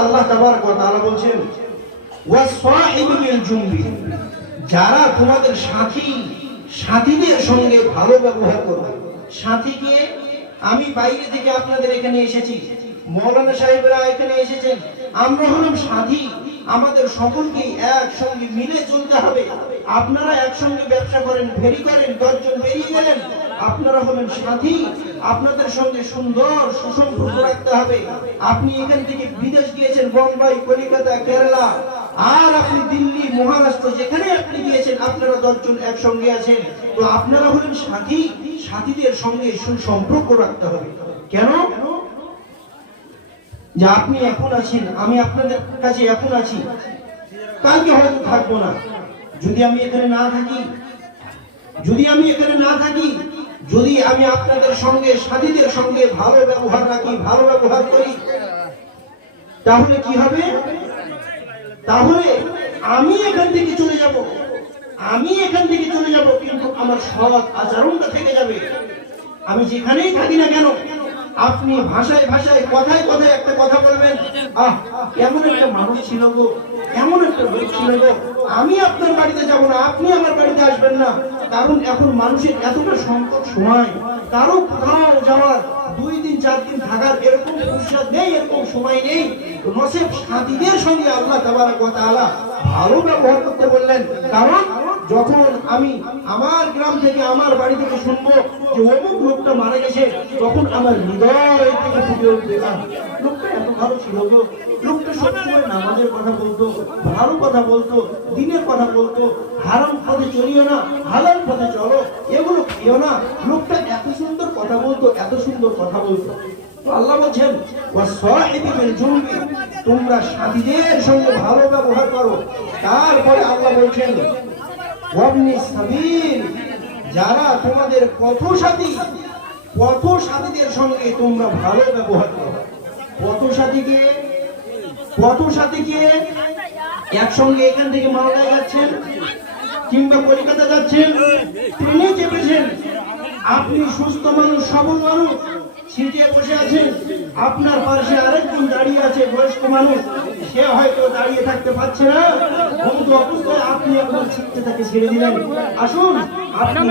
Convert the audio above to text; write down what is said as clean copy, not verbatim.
আল্লাহ তাবারক ওয়া তাআলা বলছেন ওয়াসসাহিবু বিল জুনবি, যারা তোমাদের সাথীদের সঙ্গে ভালো ব্যবহার করবে। সাথীকে আমি বাইরে থেকে আপনাদের এখানে এসেছি, মৌলানা সাহেবরা এখানে এসেছেন, আমরা হলাম সাথী। আমাদের সকলকে একসঙ্গে মিলে চলতে হবে। আপনারা একসঙ্গে ব্যবসা করেন, ফেরি করেন, 10 জন বেরিয়ে গেলেন, আপনারা হলেন সাথী। আপনাদের সঙ্গে সুন্দর সুসম্পর্ক রাখতে হবে। আপনি এখান থেকে বিদেশ গিয়েছেন, বোম্বাই, কলিকাতা, কেরালা, আর আপনি দিল্লি, মহারাষ্ট্র, যেখানে আপনি গিয়েছেন, আপনারা 10 জন একসঙ্গে আছেন, তো আপনারা হলেন সাথী। সাথীদের সঙ্গে সুসম্পর্ক রাখতে হবে। কেন? যে আপনি এখন আছেন, আমি আপনাদের কাছে এখন আছি, কালকে হয়তো থাকবো না। যদি আমি এখানে না থাকি, যদি আমি আপনাদের সঙ্গে, সাথীদের সঙ্গে ভালো ব্যবহার রাখি, ভালো ব্যবহার করি, তাহলে কি হবে? তাহলে আমি এখান থেকে চলে যাব, কিন্তু আমার সৎ আচরণটা থেকে যাবে। আমি যেখানেই থাকি না কেন, আপনি ভাষায় কথায় একটা কথা বলবেন, এমন একটা মানুষ ছিল গো, এমন একটা লোক ছিল গো, আমি আপনার বাড়িতে যাব না, আপনি আমার বাড়িতে আসবেন না। কারণ এখন মানুষের এতটা সংকট সময়, কারো কোথাও যাওয়ার 2 দিন 4 দিন থাকার এরকম ফুরসত নেই, এরকম সময় নেই। নসিব সাথীদের সঙ্গে আল্লাহ তাবারক ওয়া তাআলা ভালো ব্যবহার করতে বললেন। কারণ যখন আমি আমার গ্রাম থেকে, আমার বাড়ি থেকে শুনবো যে অমুক লোকটা মারা গেছে, তখন আমার হৃদয় থেকে ফুটে উঠবে, লোকটা এত ভালো ছিল গো, লোকটা সবসময় নামাজের কথা বলতো, ভালো কথা বলতো, দিনের কথা বলতো, হারাম পথে চলিও না, হালাল পথে চলো, এগুলো খেও না, লোকটা এত সুন্দর কথা বলতো, এত সুন্দর কথা বলতো। তো আল্লাহ বলছেন ওয়াসসাহিবু বিল জুনবি, তোমরা সাথীদের সঙ্গে ভালো ব্যবহার করো। তারপরে আল্লাহ বলছেন ওয়াবনি সাবিল, যারা তোমাদের পথসাথীদের সঙ্গে তোমরা ভালো ব্যবহার করো। পথসাথীকে একসঙ্গে এখান থেকে মালদায় যাচ্ছেন কিংবা কলকাতা যাচ্ছেন, ট্রেনে চেপেছেন, আপনি সুস্থ মানুষ, সবল মানুষ, সিটে বসে আছেন, আপনার পাশে আরেকজন দাঁড়িয়ে আছে, বয়স্ক মানুষ, সে হয়তো দাঁড়িয়ে থাকতে পারছে না, অবস্থায় আপনি আপনার সিটটা তাকে ছেড়ে দিলেন। আসুন, আপনি